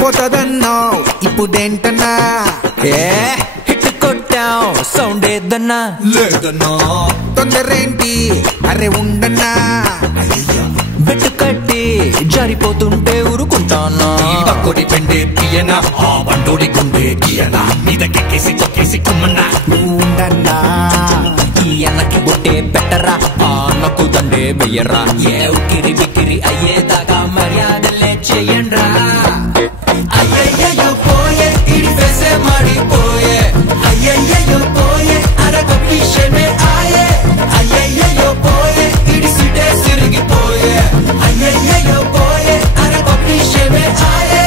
పోతదన్నావు ఇప్పుడేంటన్నా hit కొట్టాం sound ఏదన్నా లేదన్నా తొందరేంటి అరే ఉండన్నా బెట్టు కట్టి జారిపోతుంటే ఊరుకుంటానా పక్కడి పెండే తీయనా ఆ బండోడి గుండె గీయనా మీదకెక్కేసి కొక్కేసి కుమ్మన్నా ఉండన్నా ఈ అన్నకి బొట్టే పెట్టరా ఆ అన్నకు దండే వెయ్యరా ఏ ఉక్కిరి బిక్కిరి అయ్యేదాకా మర్యాదలే చెయ్యండ్రా అయ్యయ్యో పోయే ఇడి ఫేసే మాడిపోయే అయ్యయ్యో పోయే అరగ పిషమే ఆయే అయ్యయ్యో పోయే ఇడి సిటే సిరిగిపోయే అయ్యయ్యో పోయే అరగ పిషమే ఆయే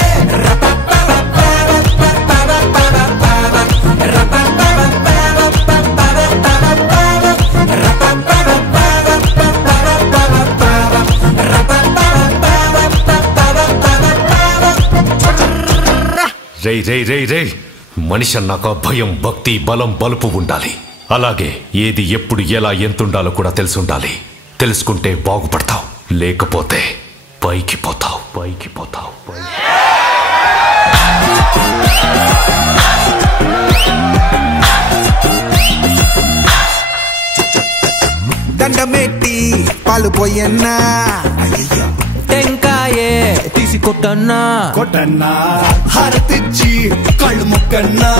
రే రే రే రే మనిషి అన్నాక భయం భక్తి బలం బలుపు ఉండాలి. అలాగే ఏది ఎప్పుడు ఎలా ఎంతుండాలో కూడా తెలిసి ఉండాలి. తెలుసుకుంటే బాగుపడతావు, లేకపోతే పైకి పోతావు పైకి పోతావు. దండమెట్టి పాలు పోయన్నా టెంకాయే తీసి కొట్టన్నా కొట్టన్నా హారతిచ్చి కళ్ళు ముక్కన్నా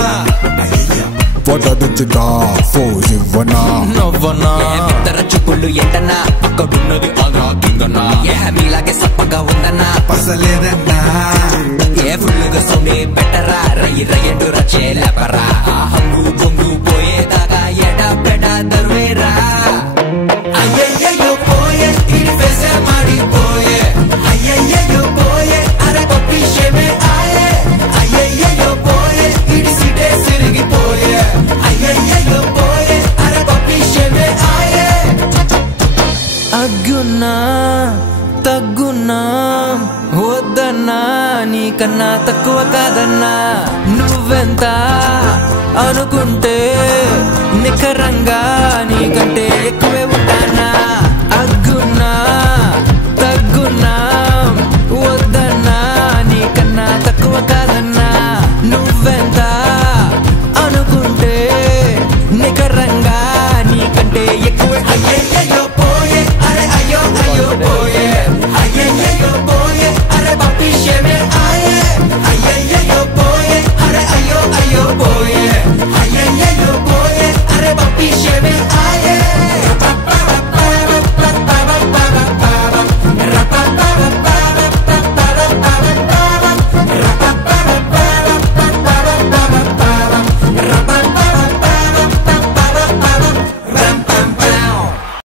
పొటదుచ్చుదా ఫోజ్ ఇవ్వనా నవ్వనా ఇద్దర చూపుళ్ళు ఎంటన్నా అక్కడున్నది అదా కిందన్నా ఏ మీలాగే సప్పగా ఉందన్నా పసలేదన్నా ఏ ఫుల్లుగా సౌండే బెటరా రయ్యి రయ్యండు రచ్చే లేపరా ఆ హంగు బొంగు పోయేదాకా ఎడా పెడ దర్వేరా అయ్యయ్యో పోయే ఇడి ఫేసే మాడిపోయే అయ్యయ్యో పోయే అరగ పిషమే ఆయే అయ్యయ్యో పోయే ఇడి సిటే సిరిగిపోయే అయ్యయ్యో పోయే అరగ పిషమే ఆయే అగ్గున్నా తగ్గున్నా వద్దన్నా నీకన్నా తక్కువ కాదన్నా నువ్వెంత అనుకుంటే నికరంగా నీకంటే ఎక్కువే